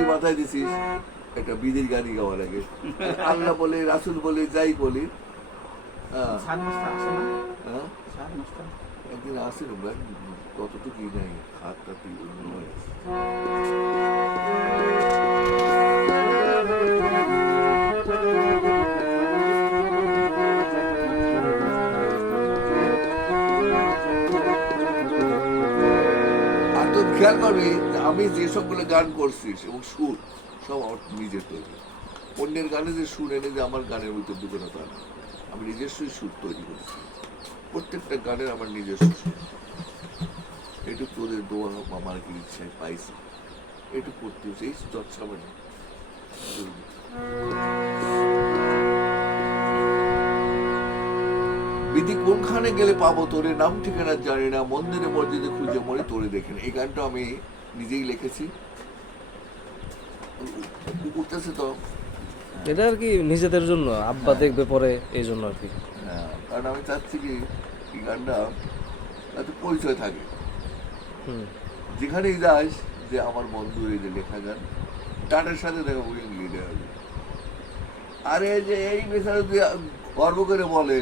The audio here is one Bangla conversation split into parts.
টুপি মাথায় দিছিস, একটা বিধির গানই গাওয়া লাগে। আল্লাহ বলে, রাসুল বলে, যাই বলি, একদিন আসে কতটুকুই নাই, হাতটা তুই খেয়াল করবি আমি যে সবগুলো গান করছিস এবং সুর সব আমার নিজের তৈরি। অন্যের গানে যে সুর এনে যে আমার গানের ভিতর ঢুকে না তা না, আমি নিজস্বই সুর তৈরি করছি। প্রত্যেকটা গানের আমার নিজস্ব সুর। একটু তোদের দোয়া আমার কি ইচ্ছায় পাইছি, একটু করতে হচ্ছে, এই চর্চা মানে বিধি কোনখানে গেলে পাবো তোরে, নাম ঠিকানা জানি না, মন্দিরে মসজিদে খুঁজে মরে তোরে দেখেন। এই গানটা আমি নিজেই লিখেছি। উঠতেছে তো, এটা আর কি নিজেদের জন্য, আব্বা দেখবে পরে, এই জন্য আর কি। হ্যাঁ, কারণ আমি চাচ্ছি কি এই গানটা যাতে পরিচয় থাকে, যেখানেই যাস যে আমার বন্ধু এই যে লেখা গান, টাটার সাথে দেখা উইংলি দেওয়া হবে। আরে যে এই বেচারা গর্ব করে বলে,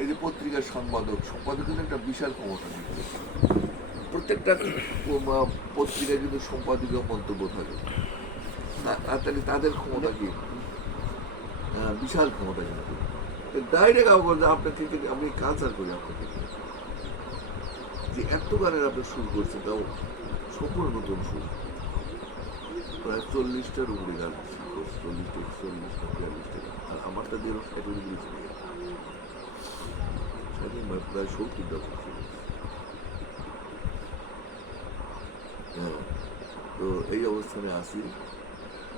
এই যে পত্রিকার সম্পাদক কিন্তু একটা বিশাল ক্ষমতা দিচ্ছে। প্রত্যেকটা পত্রিকায় কিন্তু সম্পাদকীয় মন্তব্য থাকে, তাহলে তাদের ক্ষমতা কি বিশাল ক্ষমতা। কিন্তু ডাইরেক্ট আপনার থেকে আমি কালচার করি আপনার থেকে, যে এত গানের আপনি শুরু করছেন, তাও সম্পূর্ণ নতুন সুর, প্রায় 40টার উপরে গান, 40টা 40টা 42টা, আর আমারটা দিয়ে ক্যাটাগরি প্রায় 70টা। হ্যাঁ, তো এই অবস্থানে আসি।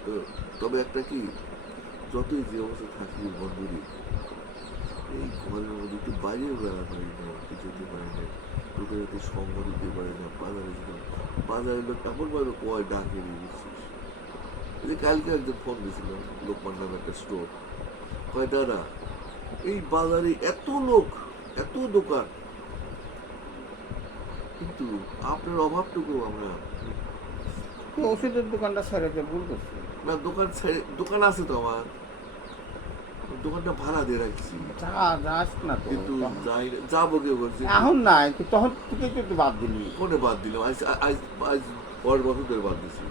তো তবে একটা কি, যতই যে অবস্থা থাকি বন্ধুরই, এই ঘরের মধ্যে একটু বাইরেও বেড়া পারি না, কিছু দিতে পারি না, লোকের একটু সঙ্গ দিতে পারি না। বাজারে লোক এমনভাবে কয় ডাকে বুঝছিস। এই যে কালকে একজন ফোন দিয়েছিলাম, লোকমান নামে একটা স্টোর, কয় দাদা এই বাজারে এত লোক, এত দোকান, কিন্তু আপনার অভাবটুকু আমরা ওষুধের দোকানটা ছেড়েতে ভুল করছি না। দোকান আছে তো আমার, দোকানটা ভাড়া দিয়ে রাখছি, কিন্তু যাবো কেউ করছি এখন নাই, তখন থেকে একটু বাদ দিলি। কোনে বাদ দিলাম? আজ 10 বছর ধরে বাদ দিছি,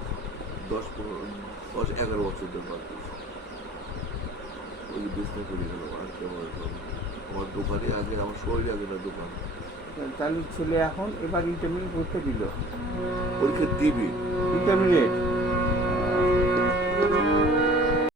10-11 বছর ধরে বাদ দিছি। ওই বিজনেস করে গেল আর কেমন আমার দোকানে আগে, আমার শরীরে আগে না দোকান। তাহলে ছেলে এখন এবার ইন্টারমিডিয়েট করতে দিল, পরীক্ষা দিবি ইন্টারমিডিয়েট